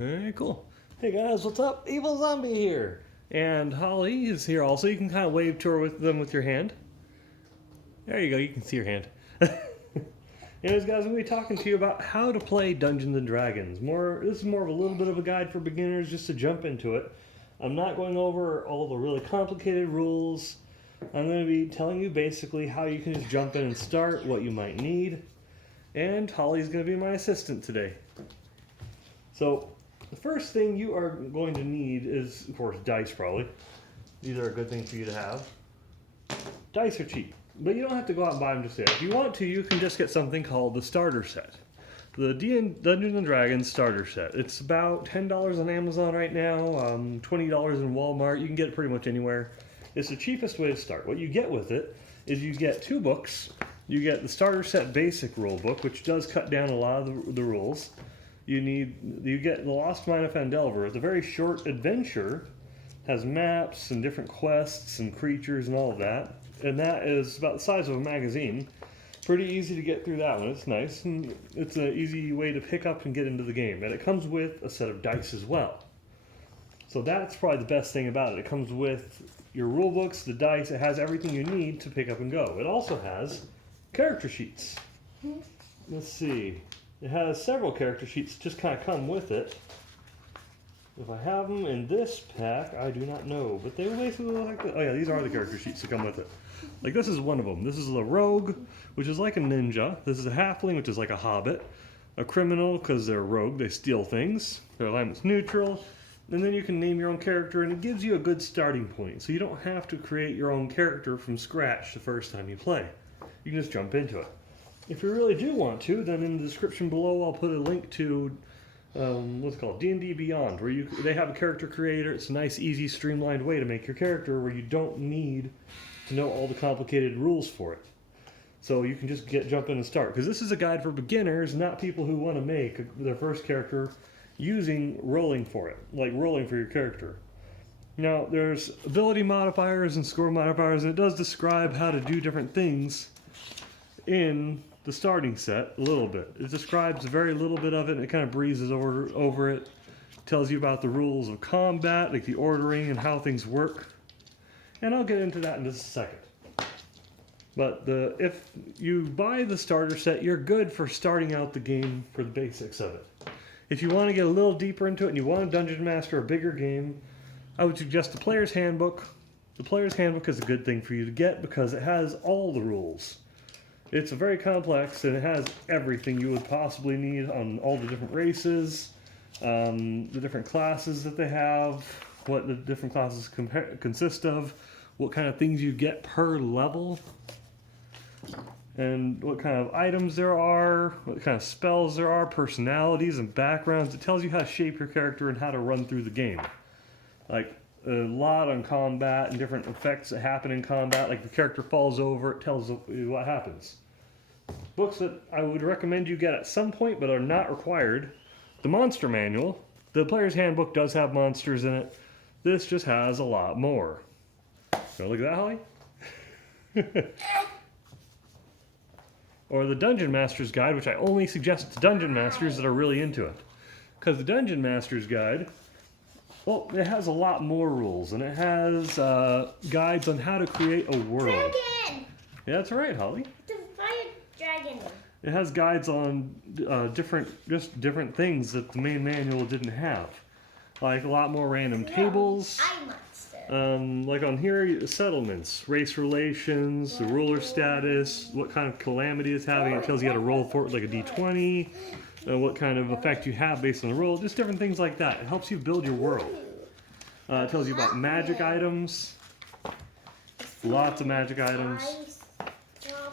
Alright, cool. Hey guys, what's up? Evil Zombie here. And Holly is here also. You can kind of wave to her with them with your hand. There you go, you can see your hand. Anyways guys, I'm going to be talking to you about how to play Dungeons and Dragons. This is more of a little bit of a guide for beginners just to jump into it. I'm not going over all the really complicated rules. I'm going to be telling you basically how you can just jump in and start, what you might need. And Holly's going to be my assistant today. So, the first thing you are going to need is, of course, dice probably. These are a good thing for you to have. Dice are cheap, but you don't have to go out and buy them just yet. If you want to, you can just get something called the starter set. The Dungeons & Dragons starter set. It's about $10 on Amazon right now, $20 in Walmart. You can get it pretty much anywhere. It's the cheapest way to start. What you get with it is you get 2 books. You get the starter set basic rule book, which does cut down a lot of the rules. You get The Lost Mine of Phandelver. It's a very short adventure, has maps and different quests and creatures and all of that. And that is about the size of a magazine. Pretty easy to get through that one. It's nice, and it's an easy way to pick up and get into the game. And it comes with a set of dice as well. So that's probably the best thing about it. It comes with your rule books, the dice. It has everything you need to pick up and go. It also has character sheets. Let's see. It has several character sheets that just kind of come with it. If I have them in this pack, I do not know. But they basically look like this. Oh yeah, these are the character sheets that come with it. Like this is one of them. This is a rogue, which is like a ninja. This is a halfling, which is like a hobbit. A criminal, because they're rogue, they steal things. Their alignment's neutral. And then you can name your own character, and it gives you a good starting point. So you don't have to create your own character from scratch the first time you play. You can just jump into it. If you really do want to, then in the description below I'll put a link to what's it called, D&D Beyond, where they have a character creator. It's a nice, easy, streamlined way to make your character where you don't need to know all the complicated rules for it. So you can just jump in and start. Because this is a guide for beginners, not people who want to make their first character using rolling for it, like rolling for your character. Now, there's ability modifiers and score modifiers, and it does describe how to do different things in the starting set a little bit. It describes very little bit of it, and it kind of breezes over it. Tells you about the rules of combat, like the ordering and how things work. And I'll get into that in just a second. But if you buy the starter set, you're good for starting out the game for the basics of it. If you want to get a little deeper into it and you want a Dungeon Master, a bigger game, I would suggest the Player's Handbook. The Player's Handbook is a good thing for you to get because it has all the rules. It's very complex, and it has everything you would possibly need on all the different races, the different classes that they have, what the different classes consist of, what kind of things you get per level, and what kind of items there are, what kind of spells there are, personalities and backgrounds. It tells you how to shape your character and how to run through the game. Like, a lot on combat and different effects that happen in combat. Like, if the character falls over, it tells you what happens. Books that I would recommend you get at some point but are not required. The Monster Manual. The Player's Handbook does have monsters in it. This just has a lot more. So look at that, Holly? Or the Dungeon Master's Guide, which I only suggest to Dungeon Masters that are really into it. Because the Dungeon Master's Guide, well, it has a lot more rules, and it has guides on how to create a world. Dragon! Yeah, that's right, Holly. The fire dragon. It has guides on different things that the main manual didn't have. Like a lot more random tables. I monster. Like on here, settlements, race relations, the ruler status, what kind of calamity it's having. It tells you how to roll for it, like a d20. What kind of effect you have based on the roll. Just different things like that. It helps you build your world. It tells you about magic items. Lots of magic items.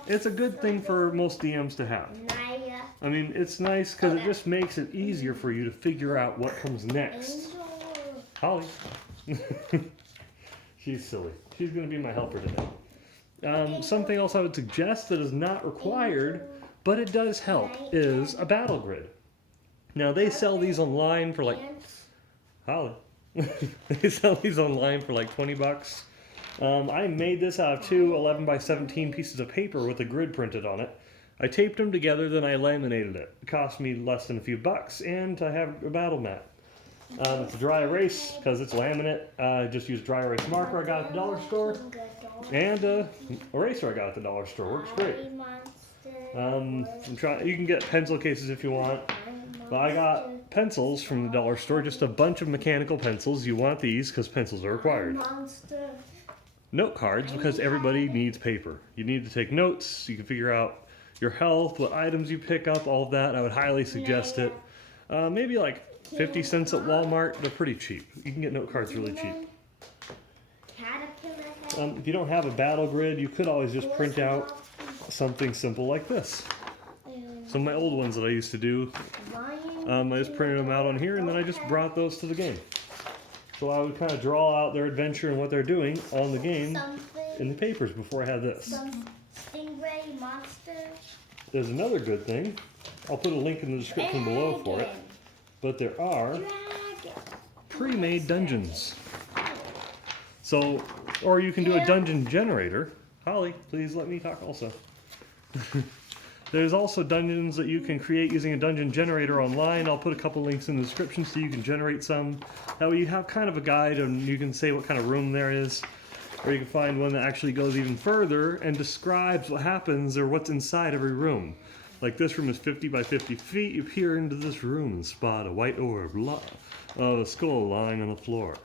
It's a good thing for most DMs to have. I mean, it's nice because it just makes it easier for you to figure out what comes next. Holly. She's silly. She's going to be my helper today. Something else I would suggest that is not required, but it does help, is a battle grid. Now, they sell these online for like... Holly. They sell these online for like 20 bucks. I made this out of 2 11 by 17 pieces of paper with a grid printed on it. I taped them together, then I laminated it. It cost me less than a few bucks, and I have a battle mat. It's a dry erase because it's laminate. I just use dry erase marker I got at the dollar store. And eraser I got at the dollar store. Works great. You can get pencil cases if you want. But I got pencils from the dollar store, just a bunch of mechanical pencils. You want these because pencils are required. Note cards because everybody needs paper. You need to take notes. You can figure out your health, what items you pick up, all of that. I would highly suggest it. Maybe like 50 cents at Walmart. They're pretty cheap. You can get note cards really cheap. If you don't have a battle grid, you could always just print out something simple like this. Some of my old ones that I used to do, I just printed them out on here and then I just brought those to the game. So I would kind of draw out their adventure and what they're doing on the game in the papers before I had this. Stingray monster. There's another good thing. I'll put a link in the description below for it. But there are pre-made dungeons. So, or you can do a dungeon generator. Holly, please let me talk also. There's also dungeons that you can create using a dungeon generator online. I'll put a couple links in the description so you can generate some. That way you have kind of a guide and you can say what kind of room there is. Or you can find one that actually goes even further and describes what happens or what's inside every room. Like this room is 50 by 50 feet. You peer into this room and spot a white orb, a skull lying on the floor.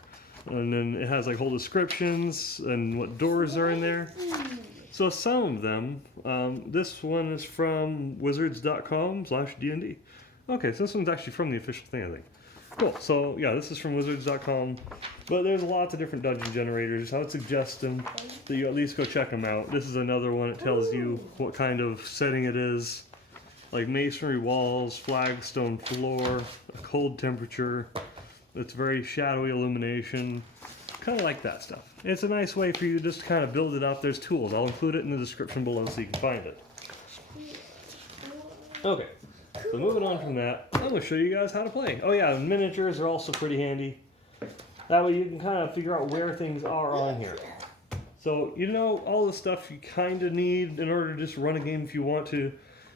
And then it has like whole descriptions and what doors are in there. So some of them, this one is from wizards.com/D&D. Okay, so this one's actually from the official thing, I think. Cool, so yeah, this is from wizards.com. But there's lots of different dungeon generators. I would suggest them that you at least go check them out. This is another one. It tells you what kind of setting it is. Like masonry walls, flagstone floor, a cold temperature. It's very shadowy illumination. Kind of like that stuff. It's a nice way for you to just kind of build it up. There's tools. I'll include it in the description below so you can find it. Okay, so moving on from that, I'm going to show you guys how to play. Oh yeah, miniatures are also pretty handy. That way you can kind of figure out where things are on here. So you know all the stuff you kind of need in order to just run a game if you want to.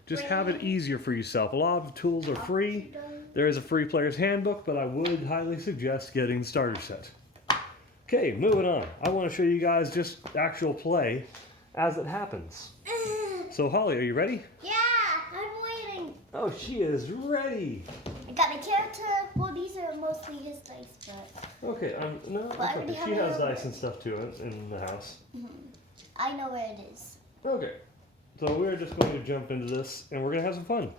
Just have it easier for yourself. A lot of the tools are free. There is a free player's handbook, but I would highly suggest getting the starter set. Okay, moving on. I want to show you guys just actual play as it happens. So Holly, are you ready? Yeah, I'm waiting. Oh, she is ready. I got my character. Well, these are mostly his dice, but... Okay, no, But okay. She has dice and stuff too in the house. I know where it is. Okay, so we're just going to jump into this and we're going to have some fun.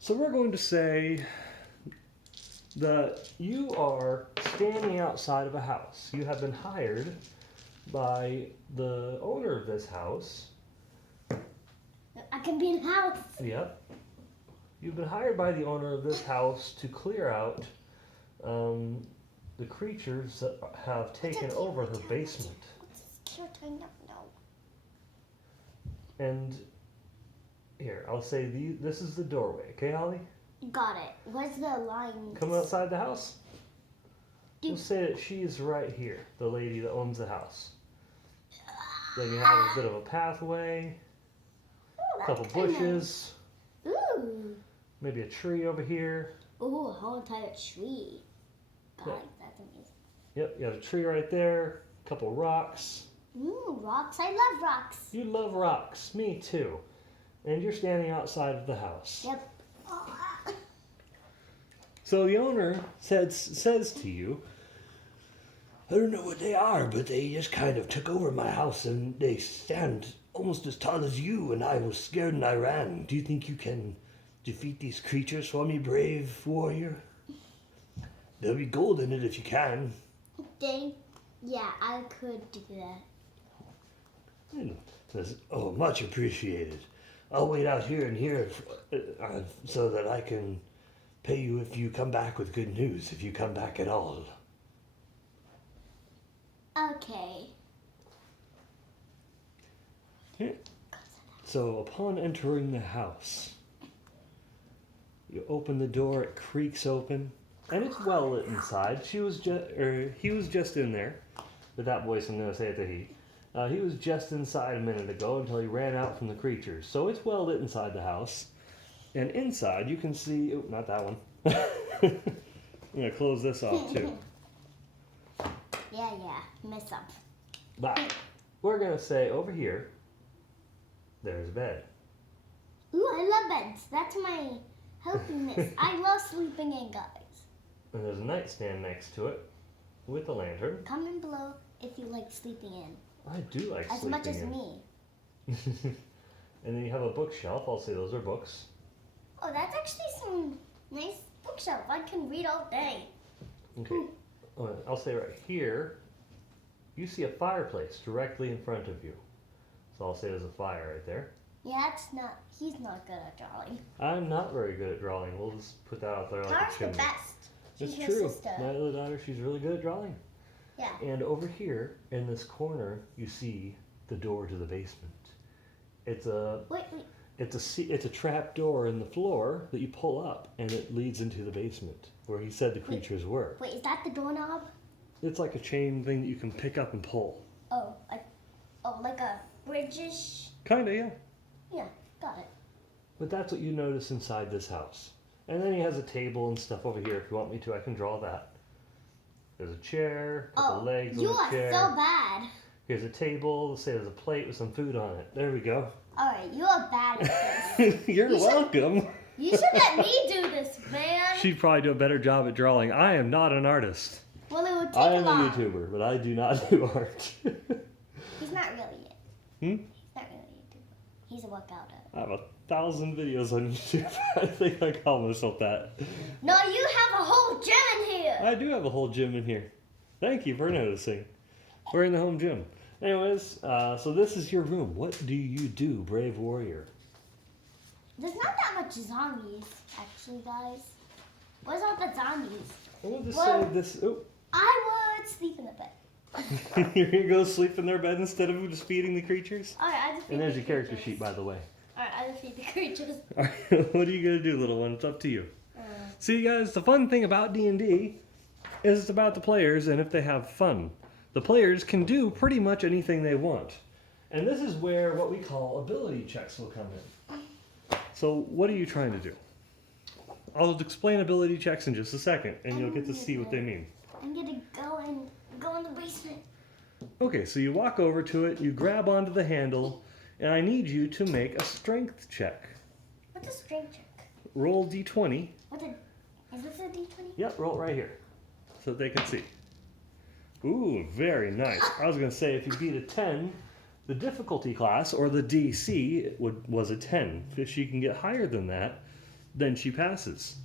So we're going to say that you are standing outside of a house. You have been hired by the owner of this house. I can be in the house. Yep. You've been hired by the owner of this house to clear out the creatures that have taken over her basement. What's this character? I don't know. And here, I'll say this is the doorway. Okay, Holly? Got it. Where's the line? Come outside the house. We'll say that she's right here, the lady that owns the house. Then you have a bit of a pathway, a couple bushes, Ooh. maybe a tree over here. Ooh, a whole entire tree. Yeah. That's amazing. Yep, you have a tree right there, a couple rocks. Ooh, rocks. I love rocks. You love rocks, me too. And you're standing outside of the house. Yep. So the owner says to you, I don't know what they are, but they just kind of took over my house and they stand almost as tall as you, and I was scared and I ran. Do you think you can defeat these creatures for me, brave warrior? There'll be gold in it if you can. Yeah, I could do that. Says, oh, much appreciated. I'll wait out here and here so that I can pay you if you come back with good news, if you come back at all. Okay. Yeah. So upon entering the house, you open the door, it creaks open, and it's well lit inside. He was just in there, with that voice I'm going to say it to he. He was just inside a minute ago until he ran out from the creatures. So it's well lit inside the house. And inside you can see, oh, not that one. I'm gonna close this off too. Yeah, mess up. But we're gonna say over here, there's a bed. Ooh, I love beds. That's my helpingness. I love sleeping in, guys. And there's a nightstand next to it with a lantern. Comment below if you like sleeping in. I do like as sleeping much as in. me. And then you have a bookshelf. I'll say those are books. Oh, that's actually some nice bookshelf. I can read all day. Okay. I'll say right here, you see a fireplace directly in front of you. So I'll say there's a fire right there. Yeah, he's not good at drawing. I'm not very good at drawing. We'll just put that out there like Tara's a the chimney. best. It's She's true. your sister. My other daughter, she's really good at drawing. Yeah. And over here in this corner, you see the door to the basement. It's a Wait. it's a trap door in the floor that you pull up, and it leads into the basement where he said the creatures were. Wait, is that the doorknob? It's like a chain thing that you can pick up and pull. Oh, like a British. Kinda, yeah. Yeah, got it. But that's what you notice inside this house. And then he has a table and stuff over here. If you want me to, I can draw that. There's a chair, a couple legs on you the are chair. so bad. Here's a table. Let's say there's a plate with some food on it. There we go. All right, you are bad at this. You're welcome. You should let me do this, man. She'd probably do a better job at drawing. I am not an artist. Well, it would take I am long. a YouTuber, but I do not do art. He's not really it. Hmm? He's not really a YouTuber. He's a workout. I have 1,000 videos on YouTube. I think I call myself that. No, you have a whole gym in here. I do have a whole gym in here. Thank you for noticing. We're in the home gym. Anyways, so this is your room. What do you do, brave warrior? There's not that much zombies, actually, guys. Where's all the zombies? I'm going to Well- say this. Oh. I would sleep in the bed. You're going to go sleep in their bed instead of just feeding the creatures? All right, I just feed And there's the your character creatures. sheet, by the way. All right, I just feed the creatures. All right, what are you going to do, little one? It's up to you. See, guys, the fun thing about D&D is it's about the players and if they have fun. The players can do pretty much anything they want. And this is where what we call ability checks will come in. So what are you trying to do? I'll explain ability checks in just a second, and you'll get to see what they mean. I'm gonna go in the basement. Okay, so you walk over to it, you grab onto the handle, and I need you to make a strength check. What's a strength check? Roll D20. Is this a D20? Yep, roll it right here, so that they can see. Ooh, very nice. I was going to say, if you beat a 10, the difficulty class, or the DC, was a 10. If she can get higher than that, then she passes.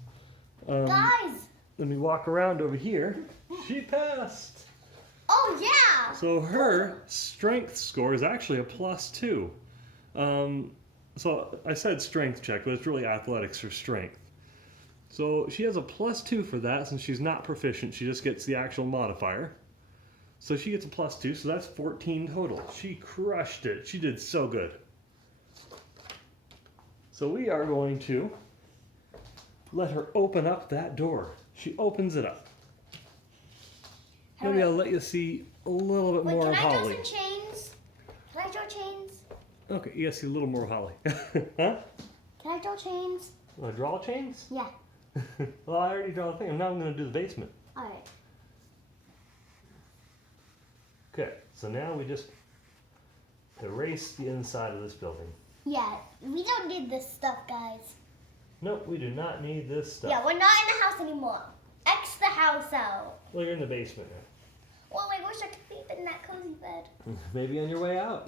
Guys! Let me walk around over here. She passed! Oh, yeah! So her strength score is actually a +2. So I said strength check, but it's really athletics for strength. So she has a +2 for that since she's not proficient. She just gets the actual modifier. So she gets a +2, so that's 14 total. She crushed it. She did so good. So we are going to let her open up that door. She opens it up. Maybe I'll let you see a little bit Wait, more can of I draw Holly. some chains? Can I draw chains? Okay, you gotta see a little more of Holly. Huh? Can I draw chains? Want to draw chains? Yeah. Well, I already draw the thing. Now I'm going to do the basement. All right. Okay, so now we just erase the inside of this building. Yeah, we don't need this stuff, guys. Nope, we do not need this stuff. Yeah, we're not in the house anymore. X the house out. Well, you're in the basement now. Well, I wish I could sleep in that cozy bed. Maybe on your way out.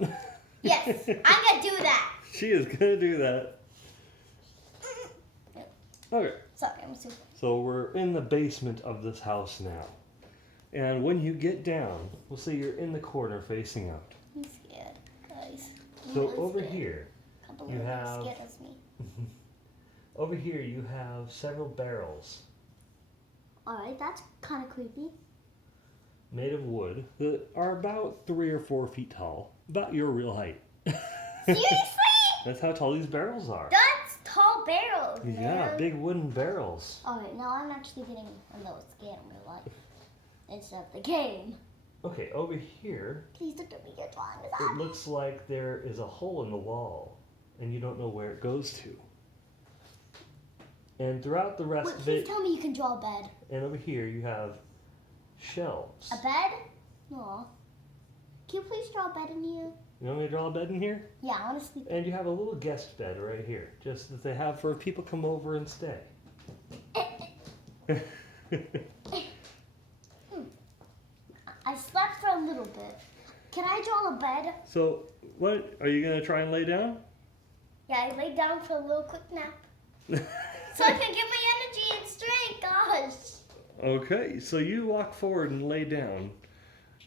Yes, I'm gonna do that. She is going to do that. Okay, Sorry, I'm super. so we're in the basement of this house now. And when you get down, we'll say you're in the corner facing out. I'm scared, guys. I'm So really over scared. here, Can't believe you you're have- as scared as me. over here you have several barrels All right, that's kind of creepy. made of wood that are about 3 or 4 feet tall, about your real height. Seriously? That's how tall these barrels are. That's tall barrels, man. Yeah, big wooden barrels. All right, now I'm actually getting a little scared in real life instead of the game. Okay, over here, Please don't tell me you're drawing with it that. looks like there is a hole in the wall, and you don't know where it goes to. And throughout the rest Wait, of please it, tell me you can draw a bed. and over here you have shelves. A bed? No. Can you please draw a bed in here? You want me to draw a bed in here? Yeah, honestly. And you have a little guest bed right here, just that they have for people come over and stay. I slept for a little bit. Can I draw a bed? So, what are you gonna try and lay down? Yeah, I laid down for a little quick nap. So I can get my energy and strength, gosh. Okay, so you walk forward and lay down,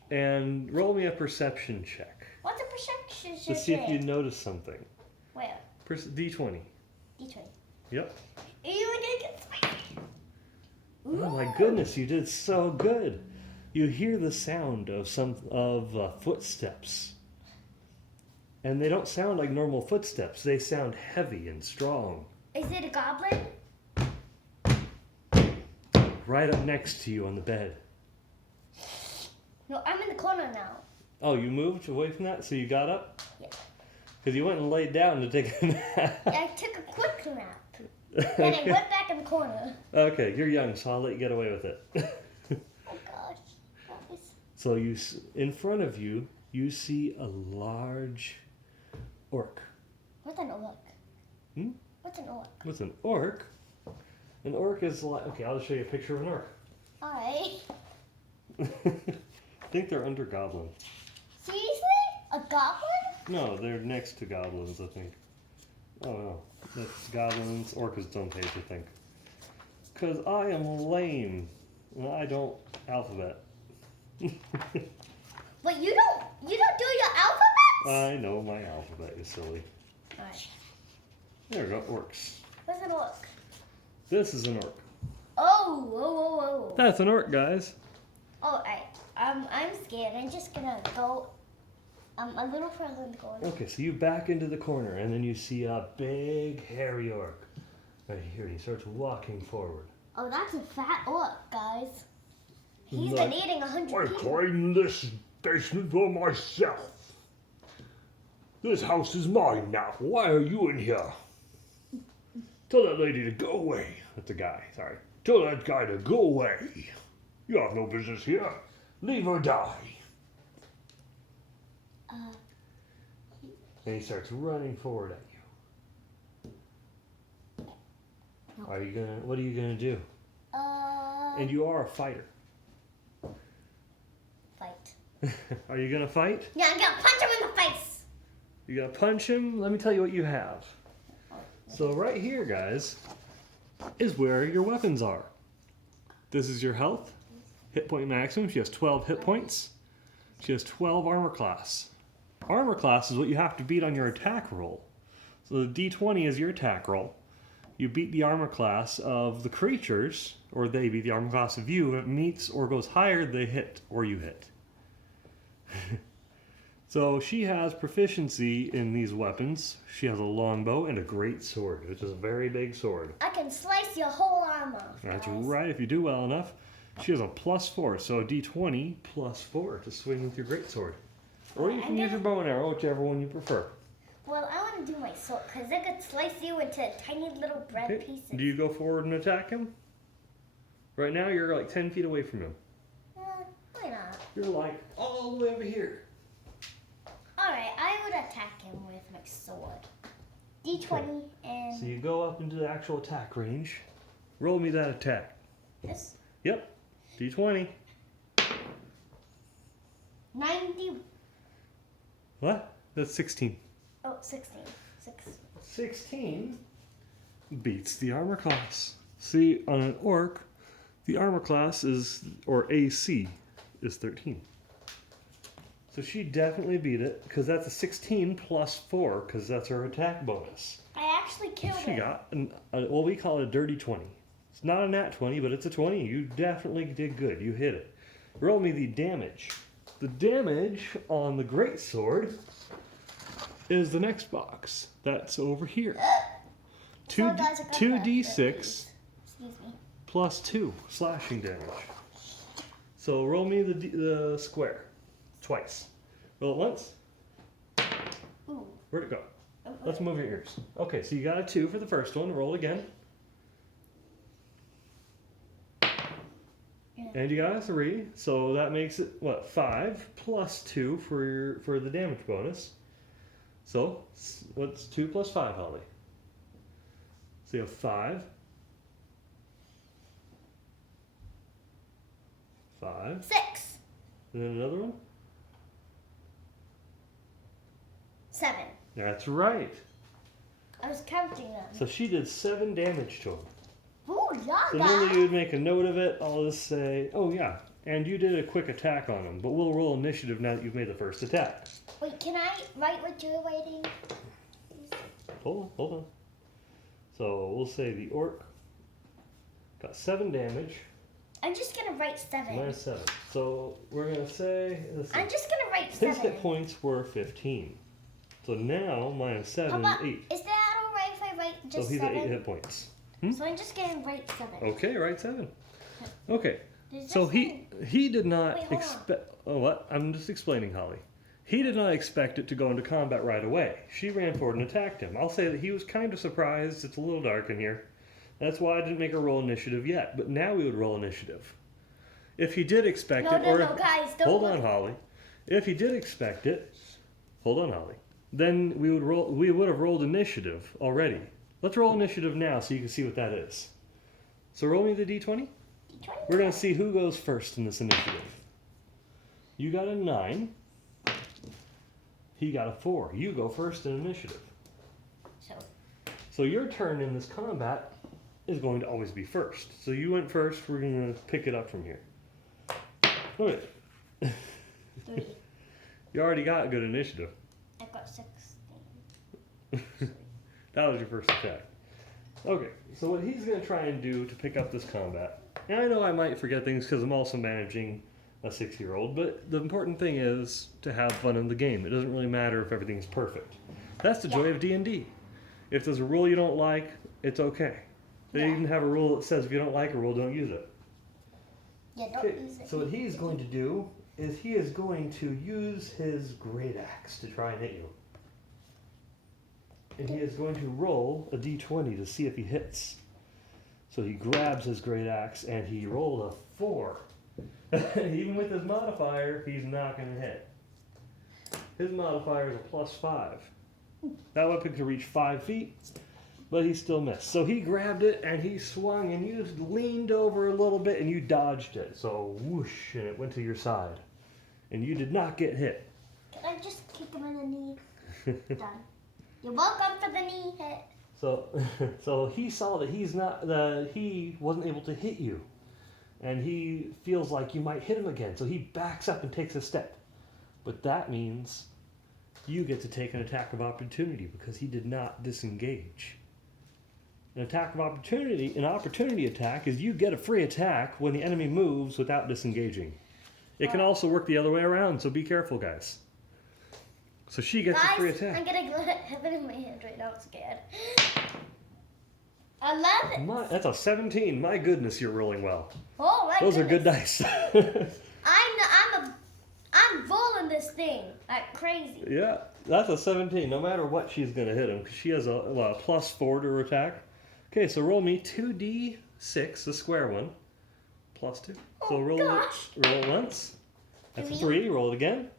and roll me a perception check What's a perception to see if you notice something. Where? D20. D20. Yep. Are you gonna get Oh my goodness, you did so good. You hear the sound of footsteps, and they don't sound like normal footsteps. They sound heavy and strong. Is it a goblin? Right up next to you on the bed. No, I'm in the corner now. Oh, you moved away from that, so you got up? Yeah. Because you went and laid down to take a nap. Yeah, I took a quick nap. Then I went back in the corner. Okay, you're young, so I'll let you get away with it. Oh gosh. That was... So in front of you, you see a large orc. What's an orc? Hmm? What's an orc? What's an orc? An orc is like... Okay, I'll just show you a picture of an orc. Alright. I think they're under goblin. Seriously? A goblin? No, they're next to goblins, I think. Oh no, that's goblins. Orcas don't age, I think. Because I am lame. And I don't alphabet. But you don't do your alphabet? I know my alphabet is silly. Alright. There we go, orcs. What's an orc? This is an orc. Oh. That's an orc, guys. Alright. I'm scared. I'm just gonna go a little further in the corner. Okay, so you back into the corner, and then you see a big hairy orc. Right here, he starts walking forward. Oh, that's a fat orc, guys. He's Like, been eating 100 I people. claim this basement for myself. This house is mine now. Why are you in here? Tell that lady to go away. That's a guy, sorry. Tell that guy to go away. You have no business here. Leave or die. And he starts running forward at you. No. What are you gonna do? And you are a fighter. Fight. Are you gonna fight? Yeah, I'm gonna punch him in the face. You gonna punch him? Let me tell you what you have. So right here, guys, is where your weapons are. This is your health. Hit point maximum. She has 12 hit points. She has 12 armor class. Armor class is what you have to beat on your attack roll. So the D20 is your attack roll. You beat the armor class of the creatures, or they beat the armor class of you. If it meets or goes higher, they hit, or you hit. So she has proficiency in these weapons. She has a longbow and a great sword, which is a very big sword. I can slice your whole arm off. That's guys. right, if you do well enough. She has a +4, so a D20 +4 to swing with your greatsword. Or you can use your bow and arrow, whichever one you prefer. Well, I want to do my sword because it could slice you into tiny little bread Okay. pieces. Do you go forward and attack him? Right now, you're like 10 feet away from him. Why not? You're like all the way over here. Alright, I would attack him with my sword. D20 and So you go up into the actual attack range. Roll me that attack. this. Yep, D20. 90. What? That's 16. Oh, 16. 16 beats the armor class. See, on an orc, the armor class is, or AC, is 13. So she definitely beat it, because that's a 16 +4, because that's her attack bonus. I actually killed She him. got, well, we call it a dirty 20. It's not a nat 20, but it's a 20. You definitely did good. You hit it. Roll me the damage. The damage on the greatsword is the next box. That's over here. So, guys, I got 2d6 Excuse me. +2 slashing damage. So roll me the square twice. Roll it once. Ooh. Where'd it go? Oh, Let's move your ears. Okay, so you got a 2 for the first one. Roll again. Yeah. And you got a 3, so that makes it what, 5 plus 2 for the damage bonus. So what's 2 plus 5, Holly? So you have 5. 5. 6. And then another one? 7. That's right. I was counting them. So she did 7 damage to him. Ooh, So normally you would make a note of it. I'll just say, oh yeah, and you did a quick attack on him, but we'll roll initiative now that you've made the first attack. Wait, can I write what you're writing? Hold on. So we'll say the orc got 7 damage. I'm just gonna write 7. Minus 7. So we're gonna say, let's see, I'm just gonna write his 7. hit points were 15. So now minus 7 How about, is 8. is that alright if I write So just he's 7? at 8 hit points. So I'm just gonna write 7. Okay, right, 7. Okay. Does So that he did not Wait, hold on. expect. Oh, what? I'm just explaining, Holly. He did not expect it to go into combat right away. She ran forward and attacked him. I'll say that he was kind of surprised. It's a little dark in here. That's why I didn't make a roll initiative yet. But now we would roll initiative. If he did expect it, No, or guys, don't hold look. on, Holly. If he did expect it, hold on, Holly. Then we would roll. We would have rolled initiative already. Let's roll initiative now so you can see what that is. So roll me the d20. We're going to see who goes first in this initiative. You got a 9. He got a 4. You go first in initiative. So your turn in this combat is going to always be first. So you went first. We're going to pick it up from here. Okay. 3. You already got good initiative. I got 16. That was your first attack. Okay, so what he's going to try and do to pick up this combat, and I know I might forget things because I'm also managing a 6-year-old, but the important thing is to have fun in the game. It doesn't really matter if everything's perfect. That's the joy of D&D. If there's a rule you don't like, it's okay. They even have a rule that says if you don't like a rule, don't use it. Yeah, don't use it. So what he's going to do is he is going to use his great axe to try and hit you. And he is going to roll a d20 to see if he hits. So he grabs his great axe and he rolled a 4. Even with his modifier, he's not going to hit. His modifier is a +5. That weapon could reach 5 feet, but he still missed. So he grabbed it and he swung and you leaned over a little bit and you dodged it. So whoosh, and it went to your side. And you did not get hit. Can I just kick him in the knee? Done. You're welcome for the knee hit. So he saw that he wasn't able to hit you, and he feels like you might hit him again. So he backs up and takes a step, but that means you get to take an attack of opportunity because he did not disengage. An opportunity attack is you get a free attack when the enemy moves without disengaging. It can also work the other way around. So be careful, guys. So she gets a free attack. I'm gonna have it in my hand right now. I'm scared. 11. That's a 17. My goodness, you're rolling well. Oh my Those goodness. are good dice. I'm rolling this thing like crazy. Yeah, that's a 17. No matter what, she's gonna hit him because she has a +4 to her attack. Okay, so roll me 2d6, the square one, +2. So roll it once. That's a 3. Roll it again.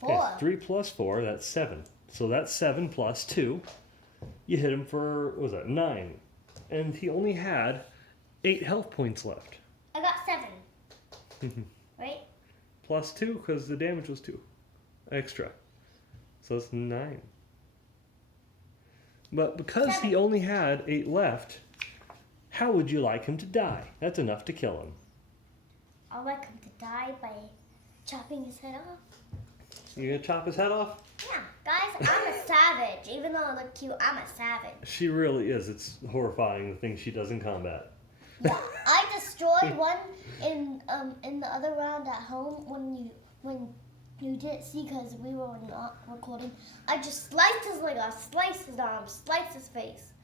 4. Okay, 3 plus 4, that's 7. So that's 7 plus 2. You hit him for, what was that, 9. And he only had 8 health points left. I got 7. Right? Plus 2, because the damage was 2 extra. So it's 9. But because he only had 8 left, how would you like him to die? That's enough to kill him. I'd like him to die by chopping his head off. You gonna chop his head off? Yeah, guys, I'm a savage. Even though I look cute, I'm a savage. She really is. It's horrifying the things she does in combat. Yeah, I destroyed one in the other round at home when you didn't see because we were not recording. I just sliced his leg off, sliced his arm, sliced his face.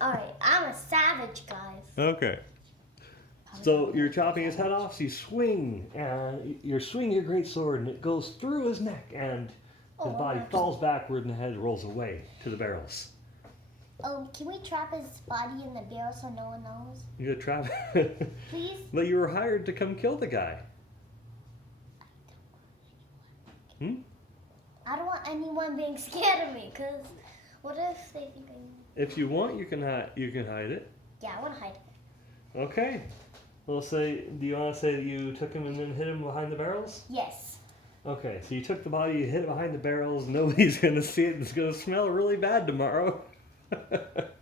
All right, I'm a savage, guys. Okay. So you're chopping his head off, so you swing, and you're swinging your great sword, and it goes through his neck, and his body falls backward, and the head rolls away to the barrels. Can we trap his body in the barrel so no one knows? You gonna trap? Please? But you were hired to come kill the guy. Hmm? I don't want anyone being scared of me, because what if they think I'm... If you want, you can hide it. Yeah, I want to hide. Okay. Well, do you want to say that you took him and then hit him behind the barrels? Yes. Okay, so you took the body, you hit it behind the barrels. Nobody's gonna see it. It's gonna smell really bad tomorrow.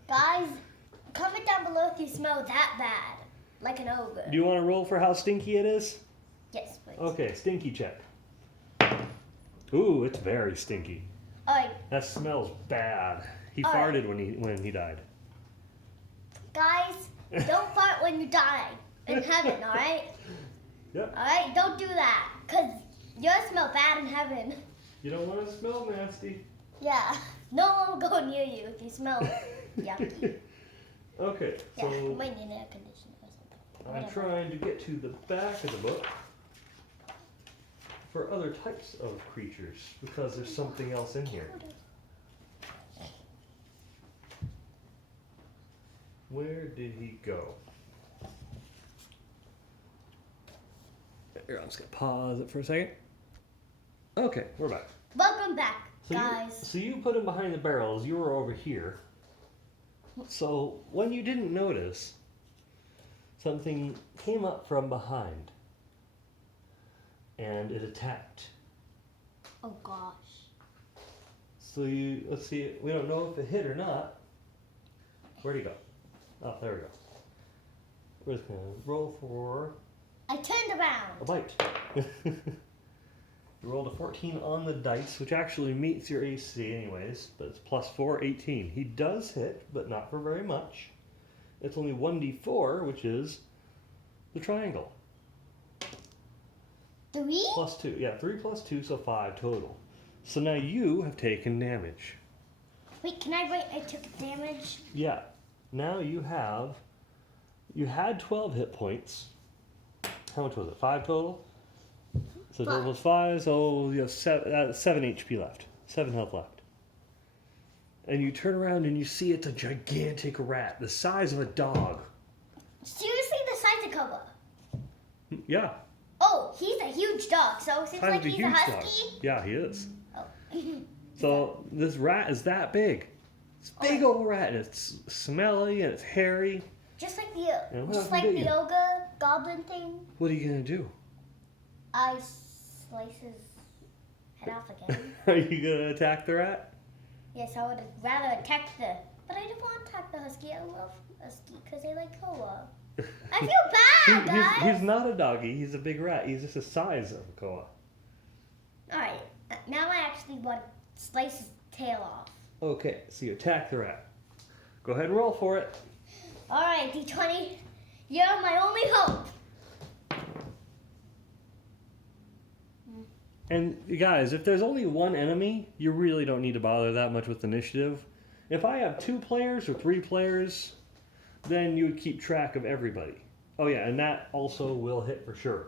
Guys, comment down below if you smell that bad. Like an ogre. Do you want to roll for how stinky it is? Yes, please. Okay, stinky check. Ooh, it's very stinky. Alright, That smells bad. He All right. farted when he died. guys, don't fart when you die in heaven, alright? Yep. Alright, don't do that, because you'll smell bad in heaven. You don't want to smell nasty. Yeah, no one will go near you if you smell yucky. Okay, Yeah, you so might need air conditioning or something. I'm Whatever. trying to get to the back of the book for other types of creatures because there's something else in here. Where did he go? Here, I'm just gonna pause it for a second. Okay, we're back. Welcome back, So guys. so you put him behind the barrels. You were over here. So when you didn't notice, something came up from behind, and it attacked. Oh gosh. So let's see. We don't know if it hit or not. Where'd he go? Oh, there we go. We're just gonna roll for I turned a around. bite. You rolled a 14 on the dice, which actually meets your AC anyways, but it's plus 4, 18. He does hit, but not for very much. It's only 1d4, which is the triangle. 3? Plus 2. Yeah, 3 plus 2, so 5 total. So now you have taken damage. Wait, can I write I took damage? Yeah. Now you had 12 hit points. How much was it? 5 total? So total was 5, so you have 7 HP left. 7 health left. And you turn around and you see it's a gigantic rat, the size of a dog. Seriously, the size of Koba. Yeah, Oh, he's a huge dog, so it seems kind like of a he's a huge dog. husky. Yeah, he is. Oh. So this rat is that big. It's a big old rat, and it's smelly and it's hairy. Just like Yeah, the what just happened like to the you? ogre goblin thing. What are you gonna do? I slice his head off again. Are you gonna attack the rat? Yes, I would rather attack but I don't want to attack the husky. I love husky because they like Koa. I feel bad, guys. He's not a doggy. He's a big rat. He's just the size of a koa. All right, now I actually want to slice his tail off. Okay, so you attack the rat. Go ahead and roll for it. All right, D20, you're my only hope. And you guys, if there's only one enemy, you really don't need to bother that much with initiative. If I have 2 players or 3 players, then you would keep track of everybody. Oh yeah, and that also will hit for sure.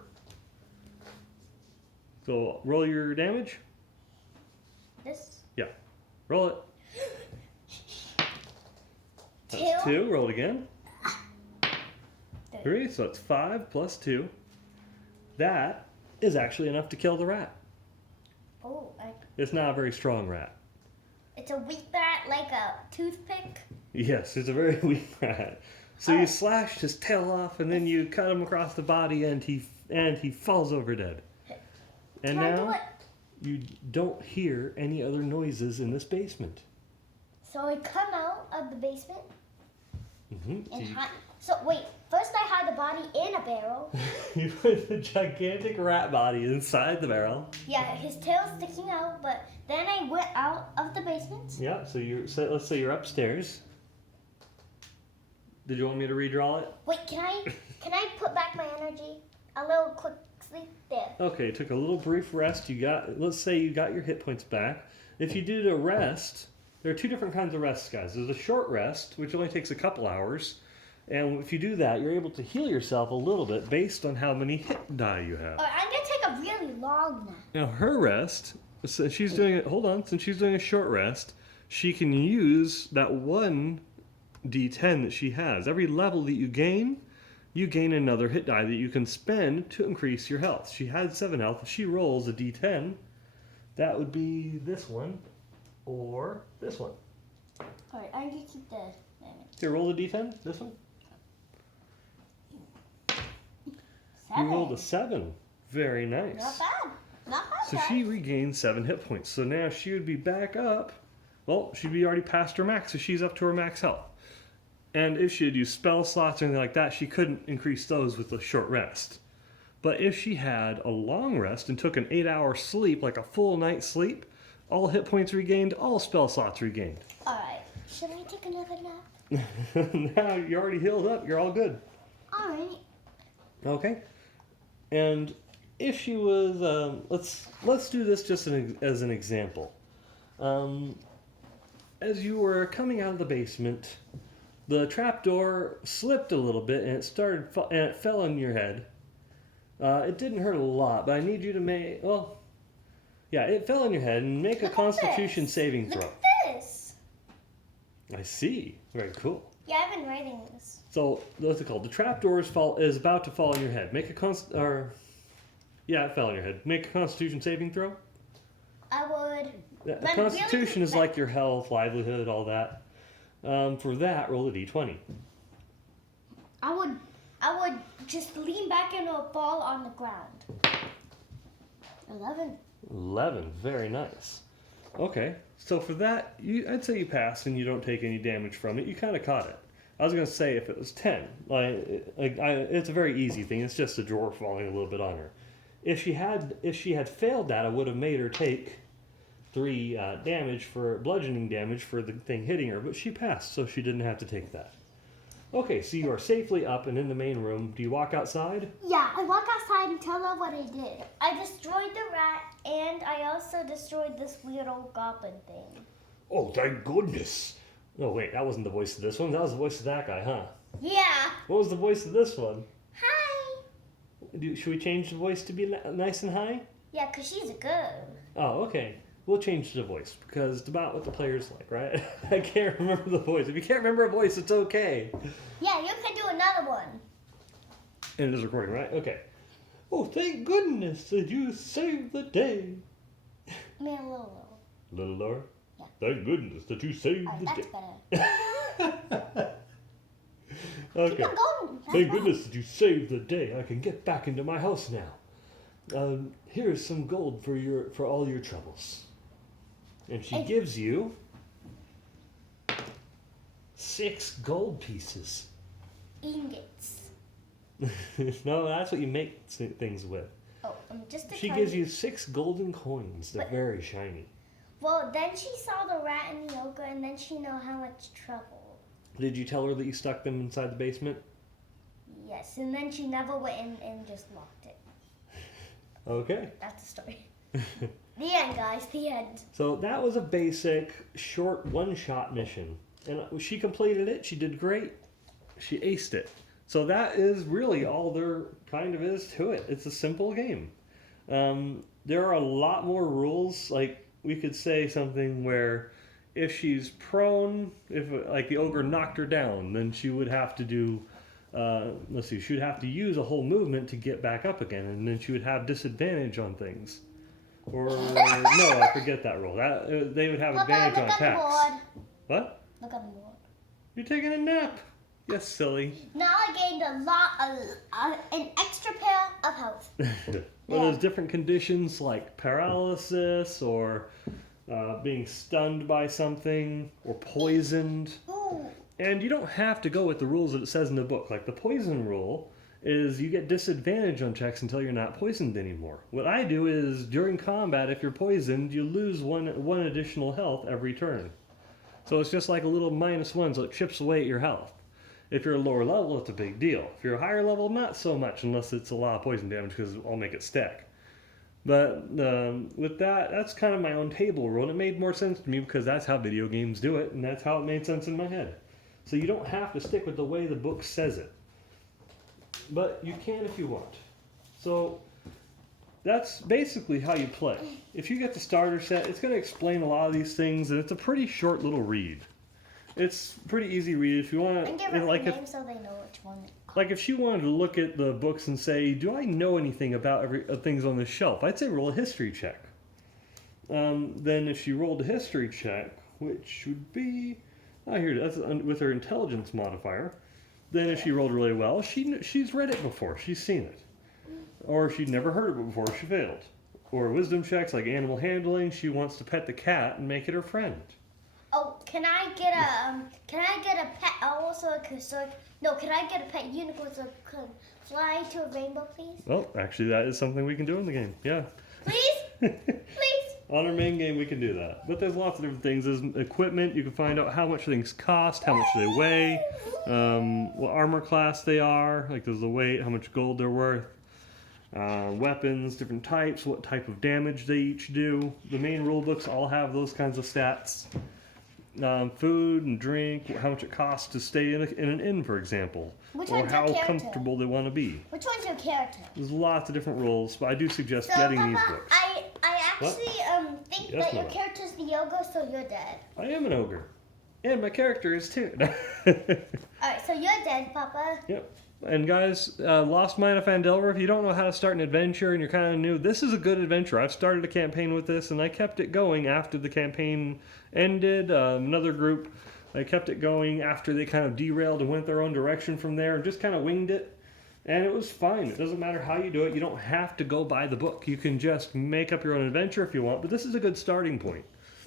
So roll your damage. This Yeah, roll it. That's 2. Roll it again. 3. So it's 5 plus 2. That is actually enough to kill the rat. Oh, It's not a very strong rat. it's a weak rat like a toothpick. Yes, it's a very weak rat. So Oh. you slashed his tail off, and then you cut him across the body, and he falls over dead. And Can I do now it? you don't hear any other noises in this basement. So I come out of the basement Mm-hmm. and hide. So wait, first I hide the body in a barrel. You put the gigantic rat body inside the barrel. Yeah, his tail's sticking out, but then I went out of the basement. Yeah. So let's say you're upstairs. Did you want me to redraw it? Wait, can I put back my energy? A little quick sleep there. Okay, took a little brief rest. Let's say you got your hit points back. If you did a rest, there are 2 different kinds of rests, guys. There's a short rest, which only takes a couple hours. And if you do that, you're able to heal yourself a little bit based on how many hit die you have. Alright, I'm gonna take a really long nap. Now her rest, so she's doing it, hold on, since she's doing a short rest, she can use that one D10 that she has. Every level that you gain another hit die that you can spend to increase your health. She had 7 health. If she rolls a D10, that would be this one or this one. Alright, I'm gonna keep the diamond. Here, roll the D10. This one. 7. You rolled a 7. Very nice. Not bad. Not bad. So she regained 7 hit points. So now she would be back up. Well, she'd be already past her max, so she's up to her max health. And if she had used spell slots or anything like that, she couldn't increase those with a short rest. But if she had a long rest and took an 8-hour sleep, like a full night's sleep, all hit points regained, all spell slots regained. Alright, should I take another nap? Now you're already healed up, you're all good. Alright. Okay. And if she was, let's do this just as an example. As you were coming out of the basement, the trapdoor slipped a little bit and it fell on your head. It didn't hurt a lot, but I need you to make, it fell on your head and make a Constitution saving throw. Look at this. I see. Very cool. Yeah, I've been writing this. So, what's it called? The trapdoor is about to fall on your head. Make a it fell on your head. Make a Constitution saving throw. I would. Yeah, But Constitution really, is like your health, livelihood, all that. For that, roll a d20. I would just lean back and it'll fall on the ground. 11. 11. Very nice. Okay, so for that, I'd say you passed and you don't take any damage from it. You kind of caught it. I was going to say if it was 10, it's a very easy thing. It's just a drawer falling a little bit on her. If she had failed that, I would have made her take 3 bludgeoning damage for the thing hitting her, but she passed, so she didn't have to take that. Okay, so you are safely up and in the main room. Do you walk outside? Yeah, I walk outside and tell her what I did. I destroyed the rat and I also destroyed this weird old goblin thing. Oh, thank goodness. Oh, wait, that wasn't the voice of this one. That was the voice of that guy, huh? Yeah. What was the voice of this one? Hi. Should we change the voice to be nice and high? Yeah, 'cause she's a girl. Oh, okay. We'll change the voice because it's about what the player's like, right? I can't remember the voice. If you can't remember a voice, it's okay. Yeah, you can do another one. And it is recording, right? Okay. Oh, thank goodness that you saved the day. I mean, a little. Little Laura? Yeah. Thank goodness that you saved Alright, the that's day. better. Okay. Keep on going. Thank goodness that you saved the day. I can get back into my house now. Here's some gold for all your troubles. And she gives you 6 gold pieces. Ingots. No, that's what you make things with. Oh, just a She tiny- gives you 6 golden coins. They're very shiny. Well, then she saw the rat and the ogre, and then she know how much trouble. Did you tell her that you stuck them inside the basement? Yes, and then she never went in and just locked it. Okay. That's the story. The end, guys. The end. So that was a basic, short, one-shot mission. And she completed it. She did great. She aced it. So that is really all there kind of is to it. It's a simple game. There are a lot more rules. Like, we could say something where if she's prone, if like the ogre knocked her down, then she would have to do, she would have to use a whole movement to get back up again, and then she would have disadvantage on things. Or, no, I forget that rule. They would have advantage on look on the attacks. board. What? Look on the board. You're taking a nap. Yes, silly. Now I gained an extra pair of health. Well, there's different conditions like paralysis or being stunned by something or poisoned. Ooh. And you don't have to go with the rules that it says in the book. Like the poison rule is you get disadvantage on checks until you're not poisoned anymore. What I do is during combat, if you're poisoned, you lose one additional health every turn. So it's just like a little -1, so it chips away at your health. If you're a lower level, it's a big deal. If you're a higher level, not so much, unless it's a lot of poison damage, because I'll make it stack. But with that, that's kind of my own table rule, and it made more sense to me because that's how video games do it, and that's how it made sense in my head. So you don't have to stick with the way the book says it. But you can if you want. So that's basically how you play. If you get the starter set, it's going to explain a lot of these things, and it's a pretty short little read. It's pretty easy read if you want And give to. her Like a name so they know which one. like if she wanted to look at the books and say, "Do I know anything about things on this shelf?" I'd say roll a history check. Then if she rolled a history check, which would be, that's with her intelligence modifier. Then if she rolled really well, she's read it before, she's seen it. Or she'd never heard of it before, she failed. Or wisdom checks like animal handling, she wants to pet the cat and make it her friend. Oh, can I get a pet? Also, can I get a pet unicorn so I can fly to a rainbow, please? Well, actually, that is something we can do in the game. Yeah. Please, please. On our main game, we can do that. But there's lots of different things. There's equipment. You can find out how much things cost, how much they weigh, what armor class they are. Like there's the weight, how much gold they're worth. Weapons, different types, what type of damage they each do. The main rule books all have those kinds of stats. Food and drink, how much it costs to stay in an inn, for example. Which or one's your how character? comfortable they want to be. Which one's your character? There's lots of different rules, but I do suggest So, getting Papa, these books. I actually think Yes, that your Mama. character's the ogre, so you're dead. I am an ogre. And my character is too. Alright, so you're dead, Papa. Yep. And guys, Lost Mine of Phandelver, if you don't know how to start an adventure and you're kind of new, this is a good adventure. I've started a campaign with this, and I kept it going after the campaign ended. Another group, I kept it going after they kind of derailed and went their own direction from there and just kind of winged it. And it was fine. It doesn't matter how you do it. You don't have to go buy the book. You can just make up your own adventure if you want, but this is a good starting point.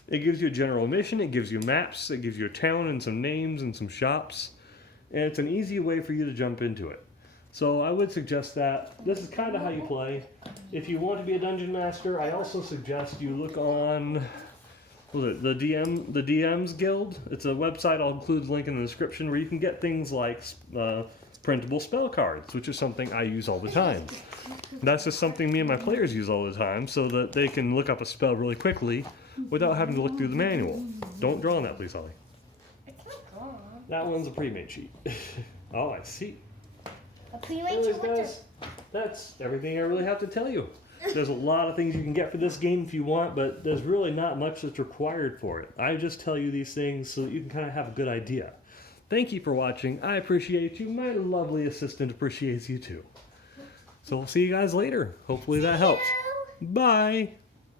It gives you a general mission, it gives you maps, it gives you a town and some names and some shops. And it's an easy way for you to jump into it. So I would suggest that. This is kind of how you play. If you want to be a dungeon master, I also suggest you look on the DM's Guild. It's a website. I'll include the link in the description where you can get things like printable spell cards, which is something I use all the time. That's just something me and my players use all the time so that they can look up a spell really quickly without having to look through the manual. Don't draw on that, please, Holly. It's not gone. That one's a pre-made sheet. Oh, I see. A pre-made Anyways, sheet? guys, that's everything I really have to tell you. There's a lot of things you can get for this game if you want, but there's really not much that's required for it. I just tell you these things so that you can kind of have a good idea. Thank you for watching. I appreciate you. My lovely assistant appreciates you too. So we'll see you guys later. Hopefully that helps. Bye.